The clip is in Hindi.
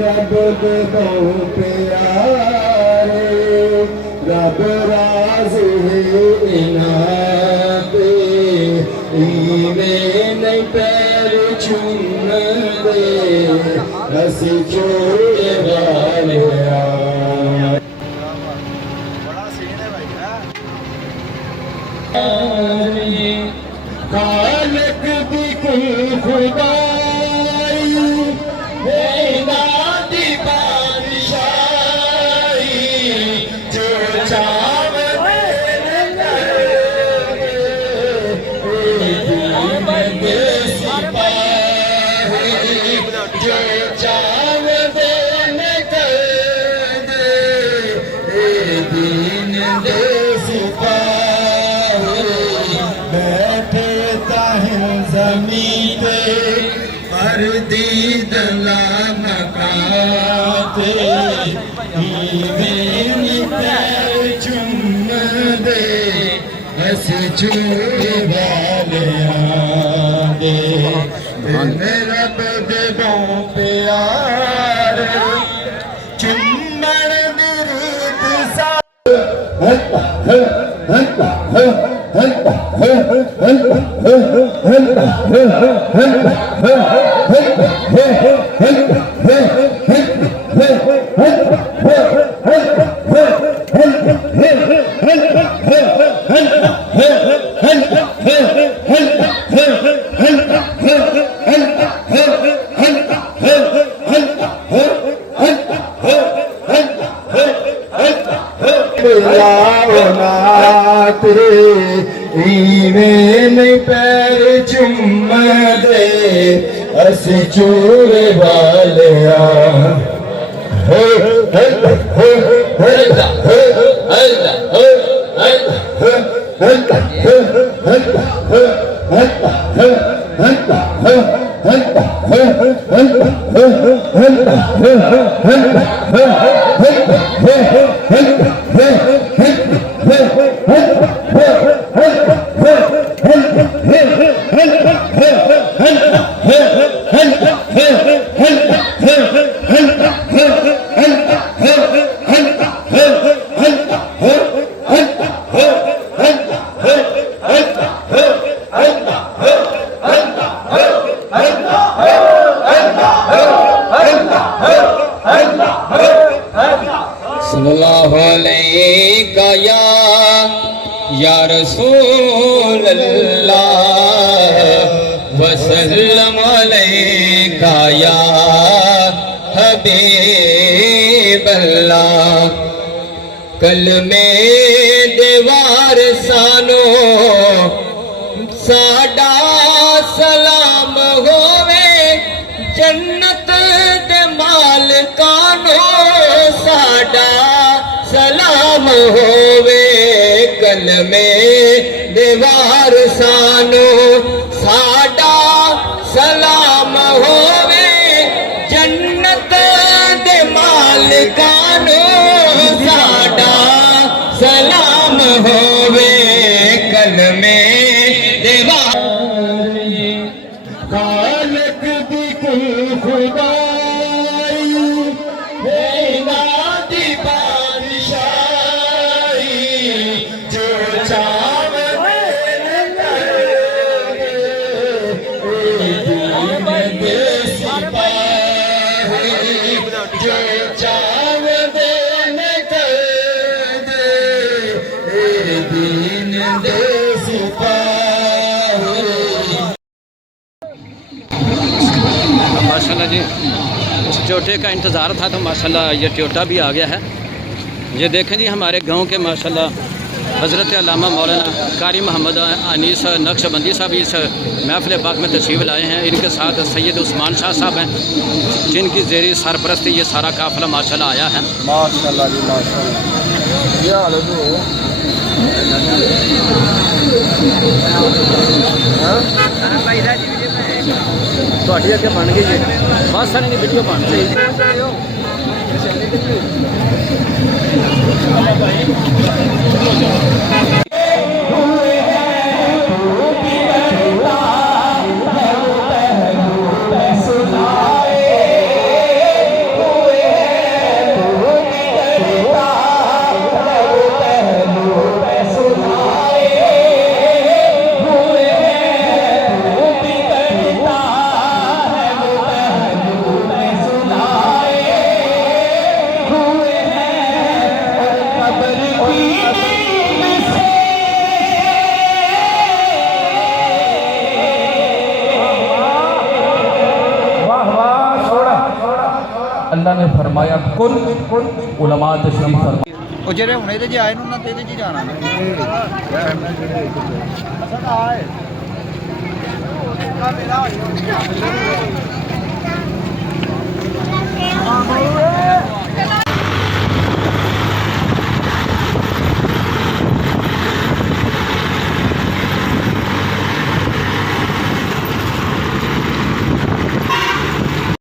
रब दे बहु प्यारे रब राज़ी इन्हां ते इवें नहीं पैर चुमदे असीं छोड़े वाले खालक दी कुल खुदाई वेदा दी बादशाही जो चावे दे सिपाही जो चावे देने कर दे दीन दे सिपाही बैठे ताहिं ज़मीन पे मर्दी दला मकाते इवें पैर चुम दे असीं छोड़े वाले दे मेरा बदे बहु प्यार चुम्मण दी रीत सा इवें नहीं पैर चुम दे असीं चूरे वाले सल्लल्लाहु अलैका या रसूल अल्लाह वसल्लम अलैका या हबीब अल्लाह कल में देवार सानो साडा सलाम होवे जन्नत दे मालकानो साडा सलाम होवे कल में देवार सानो साडा सलाम होवे जन्नत दे मालकानो साडा सलाम होवे कल में देवार खालक दी कुल खुदाई वेदा दी बादशाही जो चावे दे सिपाही जो चावे देने कर दे दीन दे सिपाही। माशाल्लाह जी टोटे का इंतज़ार था तो माशाल्लाह ये टोटा भी आ गया है। ये देखें जी हमारे गांव के माशाल्लाह हज़रत अल्लामा मौलाना कारी मोहम्मद अनीस नक्शबंदी साहब इस महफ़िल पाक में तशरीफ़ लाए हैं। इनके साथ सैयद उस्मान शाह साहब हैं जिनकी ज़ेरी सरपरस्ती ये सारा काफ़िला माशाल्लाह आया है। माशाल्लाह जी माशाल्लाह क्या हाल है ਤੁਹਾਡੀ ਅੱਗੇ ਬਣ ਗਈ ਜੀ ਬਸ ਸਾਰੀ ਦੀ ਵੀਡੀਓ ਬਣ ਗਈ अल्लाह ने फरमाया कुल उलमा तशरीफ फरमा ਉਹ ਜਿਹੜੇ ਹੁਣ ਇਹਦੇ 'ਚ ਆਏ ਨੂੰ ਉਹਨਾਂ ਤੇ ਇਹਦੇ 'ਚ ਹੀ ਜਾਣਾ